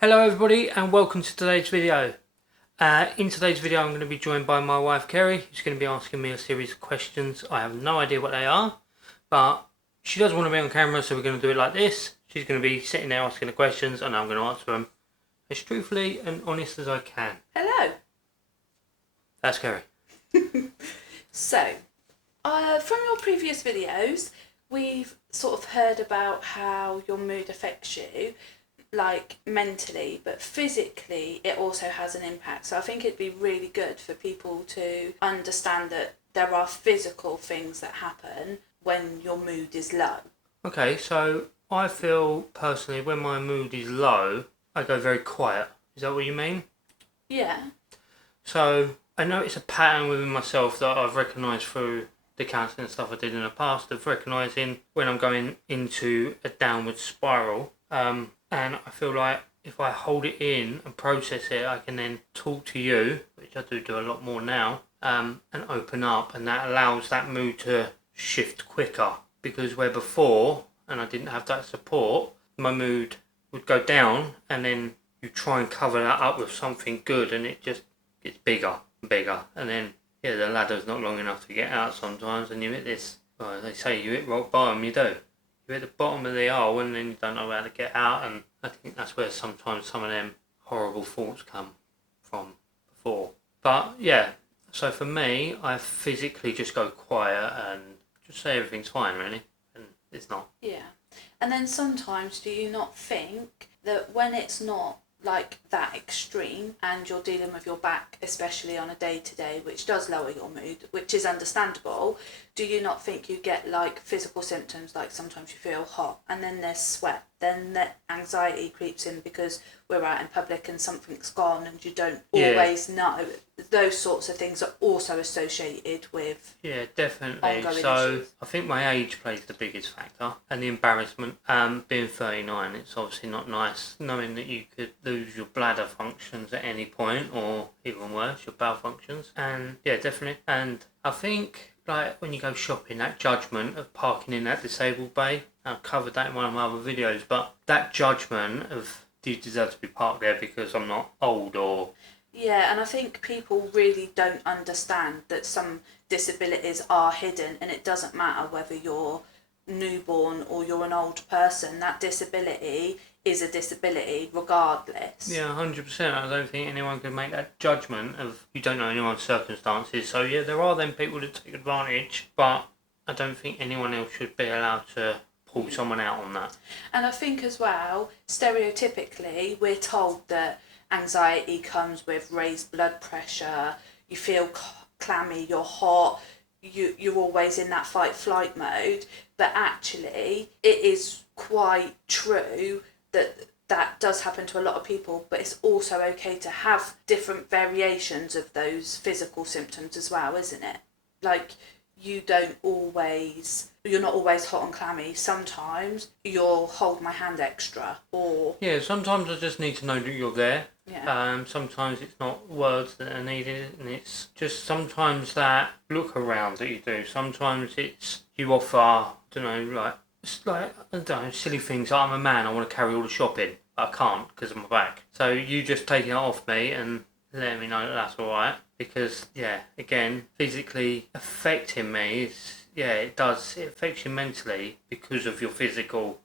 Hello everybody and welcome to today's video. In today's video I'm going to be joined by my wife Kerrie, who's going to be asking me a series of questions. I have no idea what they are, but she does want to be on camera, so we're going to do it like this. She's going to be sitting there asking the questions and I'm going to answer them as truthfully and honest as I can. Hello. That's Kerrie. So, from your previous videos, we've sort of heard about how your mood affects you, like mentally, but physically it also has an impact. So I think it'd be really good for people to understand that there are physical things that happen when your mood is low. Okay, so I feel personally when my mood is low, I go very quiet. Is that what you mean? Yeah. So I know it's a pattern within myself that I've recognised through the counselling and stuff I did in the past, of recognising when I'm going into a downward spiral. And I feel like if I hold it in and process it, I can then talk to you, which I do a lot more now, and open up, and that allows that mood to shift quicker. Because where before, and I didn't have that support, my mood would go down, and then you try and cover that up with something good, and it just gets bigger and bigger, and then yeah, the ladder's not long enough to get out sometimes, and you hit this. Well, they say you hit rock bottom, you do. You're at the bottom of the hole and then you don't know how to get out, and I think that's where sometimes some of them horrible thoughts come from before. But yeah, so for me, I physically just go quiet and just say everything's fine really, and it's not. Yeah. And then sometimes do you not think that when it's not like that extreme and you're dealing with your back, especially on a day-to-day, which does lower your mood, which is understandable, do you not think you get like physical symptoms, like sometimes you feel hot and then there's sweat, then the anxiety creeps in because we're out in public and something's gone and you don't always know? Those sorts of things are also associated with definitely. So issues. I think my age plays the biggest factor, and the embarrassment. Being 39, it's obviously not nice knowing that you could lose your bladder functions at any point, or even worse, your bowel functions. And yeah, definitely. And I think like when you go shopping, that judgment of parking in that disabled bay, I've covered that in one of my other videos, but that judgment of, do you deserve to be parked there because I'm not old or... Yeah, and I think people really don't understand that some disabilities are hidden, and it doesn't matter whether you're newborn or you're an old person. That disability is a disability regardless. Yeah, 100%. I don't think anyone can make that judgment of, you don't know anyone's circumstances. So yeah, there are them people that take advantage, but I don't think anyone else should be allowed to pull someone out on that. And I think as well, stereotypically, we're told that anxiety comes with raised blood pressure, you feel clammy, you're hot, you're always in that fight-flight mode, but actually it is quite true that does happen to a lot of people, but it's also okay to have different variations of those physical symptoms as well, isn't it? Like, you're not always hot and clammy. Sometimes you'll hold my hand extra, or... Yeah, sometimes I just need to know that you're there. Yeah. Sometimes it's not words that are needed, and it's just sometimes that look around that you do. Sometimes it's you offer, I don't know, silly things. Like, I'm a man, I want to carry all the shopping, but I can't because of my back. So you just taking it off me and letting me know that that's alright. Because, yeah, again, physically affecting me is, yeah, it does. It affects you mentally because of your physical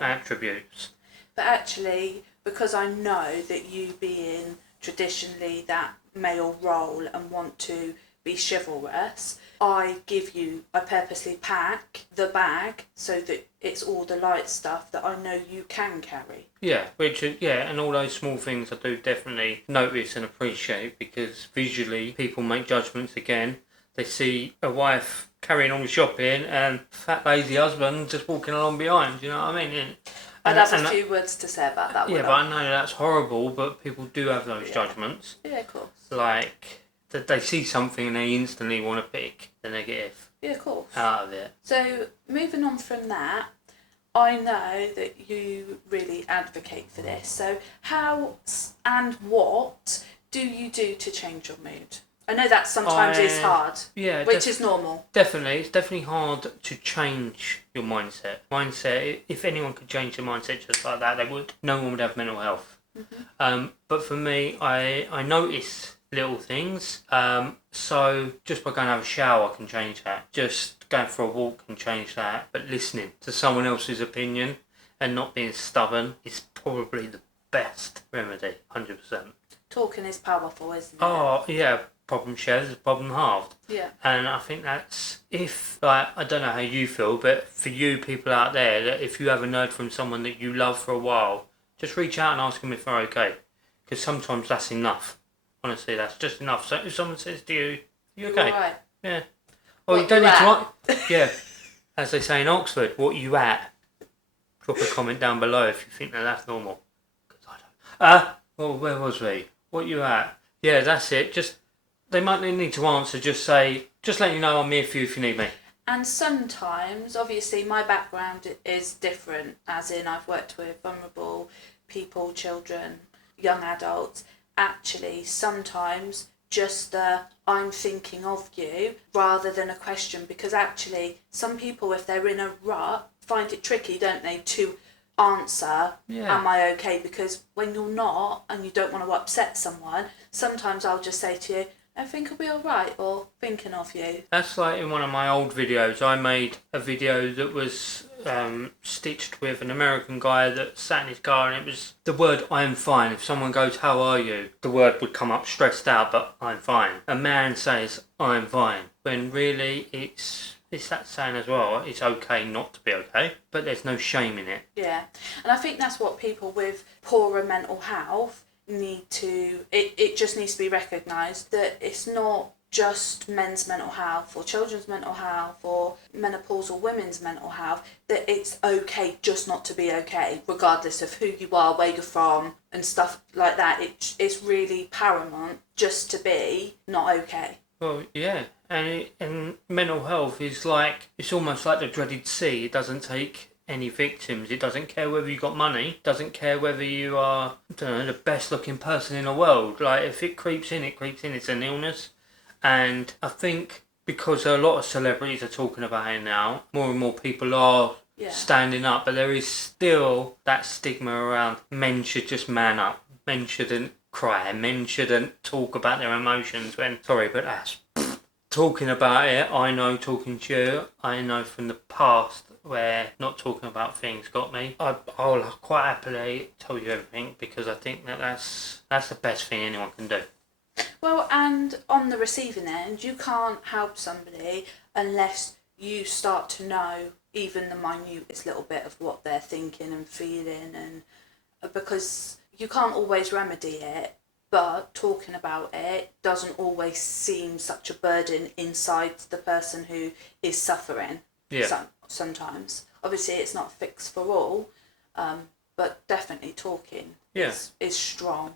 attributes. But actually, because I know that you being traditionally that male role and want to be chivalrous, I purposely pack the bag so that it's all the light stuff that I know you can carry. Yeah, and all those small things I do definitely notice and appreciate, because visually people make judgments again. They see a wife carrying all the shopping and fat lazy husband just walking along behind, you know what I mean? I'd have a few words to say about that. Yeah, but I know that's horrible, but people do have those judgments. Yeah, of course. Like, that they see something and they instantly want to pick the negative out of it. So, moving on from that, I know that you really advocate for this. So, how and what do you do to change your mood? I know that sometimes is hard, which is normal. Definitely. It's definitely hard to change your mindset. If anyone could change their mindset just like that, they would. No one would have mental health. But for me, I notice little things. So just by going to have a shower, I can change that. Just going for a walk can change that. But listening to someone else's opinion and not being stubborn is probably the best remedy, 100%. Talking is powerful, isn't it? Oh, yeah. Problem shared is problem halved. Yeah. And I think that's, if, like, I don't know how you feel, but for you people out there, that if you haven't heard from someone that you love for a while, just reach out and ask them if they're okay. Because sometimes that's enough. Honestly, that's just enough. So if someone says to you, you okay? All right. Yeah. Or you don't need to... Yeah. As they say in Oxford, what you at? Drop a comment down below if you think that that's normal. Because I don't. Well, where was we? What you at? Yeah, that's it. Just... They might not need to answer, just say, just let you know I'm here for you if you need me. And sometimes, obviously, my background is different, as in I've worked with vulnerable people, children, young adults. Actually, sometimes just I'm thinking of you rather than a question, because actually some people, if they're in a rut, find it tricky, don't they, to answer, am I okay? Because when you're not and you don't want to upset someone, sometimes I'll just say to you, I think I'll be alright, or thinking of you. That's like in one of my old videos. I made a video that was stitched with an American guy that sat in his car, and it was the word I'm fine. If someone goes, how are you? The word would come up stressed out, but I'm fine. A man says, I'm fine. When really it's that saying as well, it's okay not to be okay, but there's no shame in it. Yeah, and I think that's what people with poorer mental health need to, it just needs to be recognised that it's not just men's mental health or children's mental health or menopausal women's mental health, that it's okay just not to be okay, regardless of who you are, where you're from and stuff like that. It's really paramount just to be not okay. Well, yeah, and mental health is like, it's almost like the dreaded C. It doesn't take any victims. It doesn't care whether you got money, doesn't care whether you are, I don't know, the best looking person in the world. Like, if it creeps in, it creeps in. It's an illness. And I think because a lot of celebrities are talking about it now, more and more people are standing up, but there is still that stigma around men should just man up. Men shouldn't cry. Men shouldn't talk about their emotions when, sorry, but that's talking about it. I know, talking to you, I know from the past where not talking about things got me. I'll quite happily tell you everything, because I think that's the best thing anyone can do. Well, and on the receiving end, you can't help somebody unless you start to know even the minutest little bit of what they're thinking and feeling, and because you can't always remedy it, but talking about it doesn't always seem such a burden inside the person who is suffering. Yeah. Sometimes. Obviously, it's not fixed for all, but definitely talking is strong.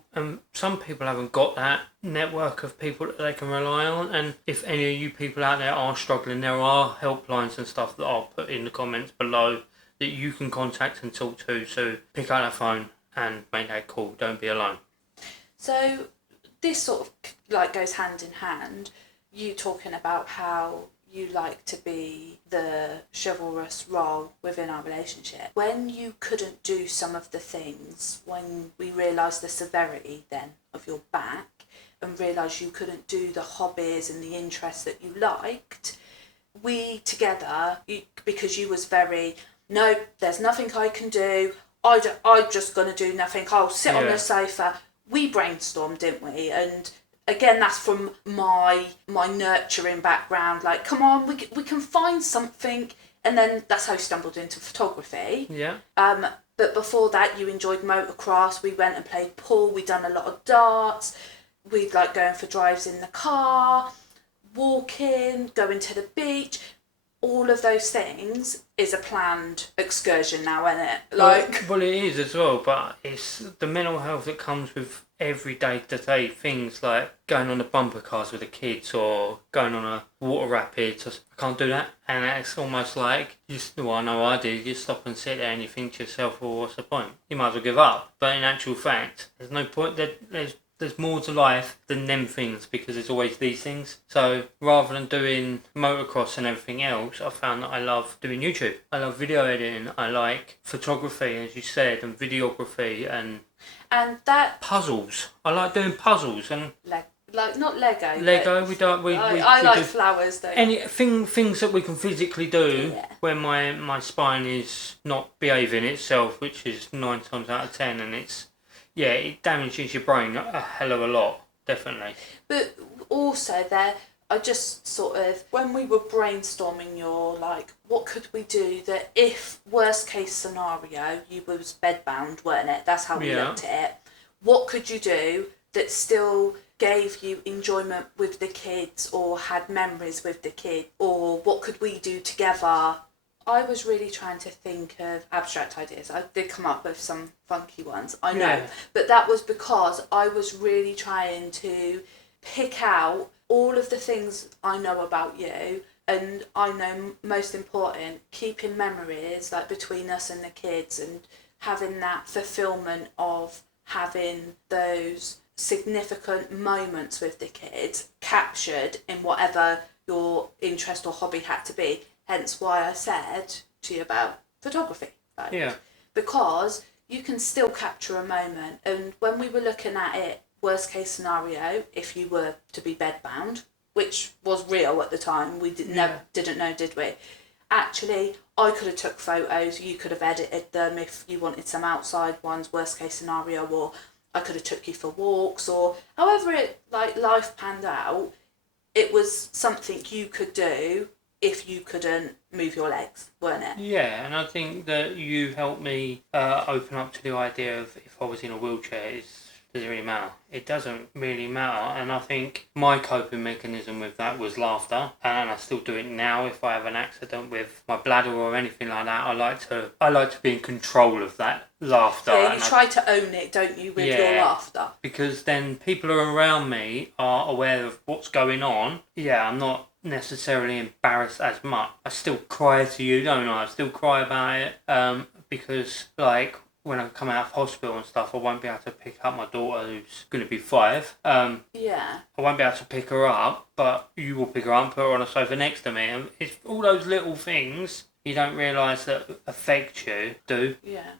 Some people haven't got that network of people that they can rely on, and if any of you people out there are struggling, there are helplines and stuff that I'll put in the comments below that you can contact and talk to, so pick up that phone and make that call. Don't be alone. So this sort of like goes hand in hand, you talking about how you like to be the chivalrous role within our relationship. When you couldn't do some of the things, when we realised the severity then of your back and realised you couldn't do the hobbies and the interests that you liked, we together, because you was very, no, there's nothing I can do, I'm just going to do nothing, I'll sit on the sofa. We brainstormed, didn't we? And again, that's from my nurturing background. Like, come on, we can find something. And then that's how I stumbled into photography. Yeah. But before that, you enjoyed motocross. We went and played pool. We done a lot of darts. We'd like going for drives in the car, walking, going to the beach. All of those things is a planned excursion now, isn't it? Like, well, it is as well, but it's the mental health that comes with every day-to-day things, like going on the bumper cars with the kids or going on a water rapids. I can't do that. And it's almost like, well, I know I do, you stop and sit there and you think to yourself, well, what's the point? You might as well give up. But in actual fact, there's no point. There's more to life than them things, because there's always these things. So rather than doing motocross and everything else, I found that I love doing YouTube. I love video editing. I like photography, as you said, and videography, and And that Puzzles. I like doing puzzles and like not Lego. Lego. But We don't. I we like do flowers though. things that we can physically do Yeah. when my spine is not behaving itself, which is 9 times out of 10, and it damages your brain a hell of a lot, definitely. But also I just sort of, when we were brainstorming, you're like, what could we do that if worst case scenario, you was bedbound, weren't it? That's how we looked at it. What could you do that still gave you enjoyment with the kids or had memories with the kids? Or what could we do together? I was really trying to think of abstract ideas. I did come up with some funky ones, I know. Yeah. But that was because I was really trying to pick out all of the things I know about you, and I know most important, keeping memories like between us and the kids, and having that fulfillment of having those significant moments with the kids captured in whatever your interest or hobby had to be. Hence why I said to you about photography. Because you can still capture a moment. And when we were looking at it, worst case scenario, if you were to be bedbound, which was real at the time, we didn't know, did we? Actually, I could have took photos, you could have edited them if you wanted some outside ones, worst case scenario, or I could have took you for walks, or however it, like, life panned out, it was something you could do if you couldn't move your legs, weren't it? Yeah, and I think that you helped me open up to the idea of if I was in a wheelchair, does it really matter? It doesn't really matter, and I think my coping mechanism with that was laughter, and I still do it now. If I have an accident with my bladder or anything like that, I like to be in control of that laughter. Yeah, you try to own it, don't you, with your laughter? Because then people around me are aware of what's going on. Yeah, I'm not necessarily embarrassed as much. I still cry to you, don't I? I still cry about it, because like when I come out of hospital and stuff, I won't be able to pick up my daughter who's going to be 5. I won't be able to pick her up, but you will pick her up and put her on a sofa next to me, and it's all those little things you don't realise that affect you do. Yeah.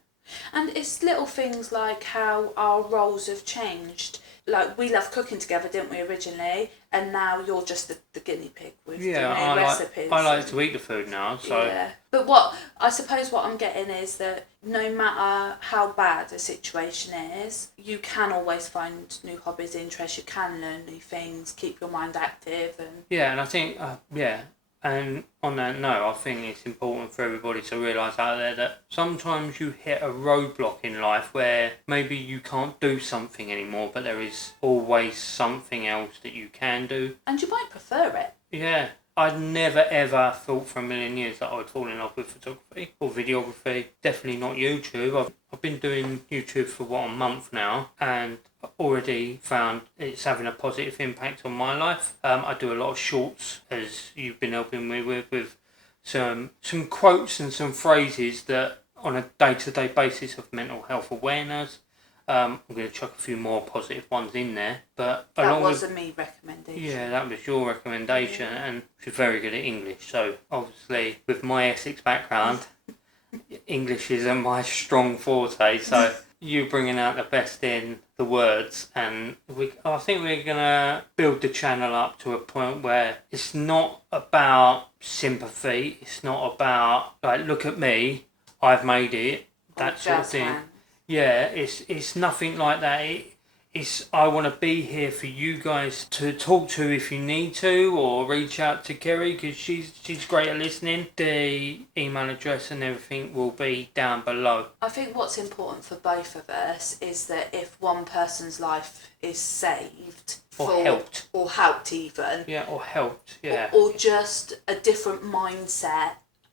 And it's little things like how our roles have changed. Like, we loved cooking together, didn't we, originally? And now you're just the guinea pig with recipes. I like to eat the food now, so... Yeah. But what I'm getting is that no matter how bad a situation is, you can always find new hobbies, interests, you can learn new things, keep your mind active. And yeah, and I think, and on that note, I think it's important for everybody to realise out there that sometimes you hit a roadblock in life where maybe you can't do something anymore, but there is always something else that you can do. And you might prefer it. Yeah. I'd never ever thought for a million years that I would fall in love with photography or videography. Definitely not YouTube. I've been doing YouTube for a month now, and already found it's having a positive impact on my life. I do a lot of shorts, as you've been helping me with some quotes and some phrases that on a day-to-day basis of mental health awareness. I'm going to chuck a few more positive ones in there, but that wasn't me recommendation. Yeah, that was your recommendation, and she's very good at English. So obviously, with my Essex background, English isn't my strong forte. So you bringing out the best in the words, and I think we're gonna build the channel up to a point where it's not about sympathy. It's not about like, look at me, I've made it. That sort of thing. Man. Yeah, it's nothing like that. It's I want to be here for you guys to talk to if you need to, or reach out to Kerrie because she's great at listening. The email address and everything will be down below. I think what's important for both of us is that if one person's life is saved or helped even, or just a different mindset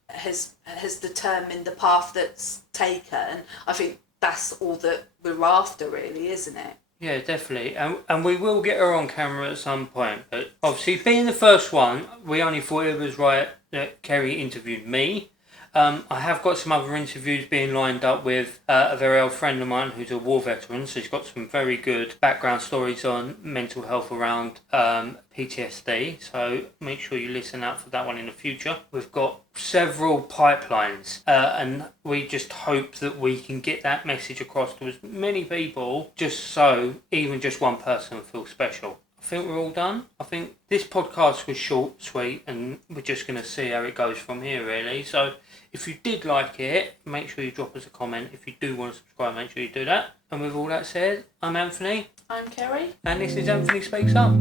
has determined the path that's taken, I think that's all that we're after, really, isn't it? Yeah, definitely. And we will get her on camera at some point. But obviously, being the first one, we only thought it was right that Kerrie interviewed me. I have got some other interviews being lined up with a very old friend of mine who's a war veteran, so he's got some very good background stories on mental health around PTSD, so make sure you listen out for that one in the future. We've got several pipelines, and we just hope that we can get that message across to as many people, just so even just one person feels special. I think we're all done. I think this podcast was short, sweet, and we're just going to see how it goes from here, really. So if you did like it, make sure you drop us a comment. If you do want to subscribe, make sure you do that. And with all that said, I'm Anthony. I'm Kerrie. And this is Anthony Speaks Up.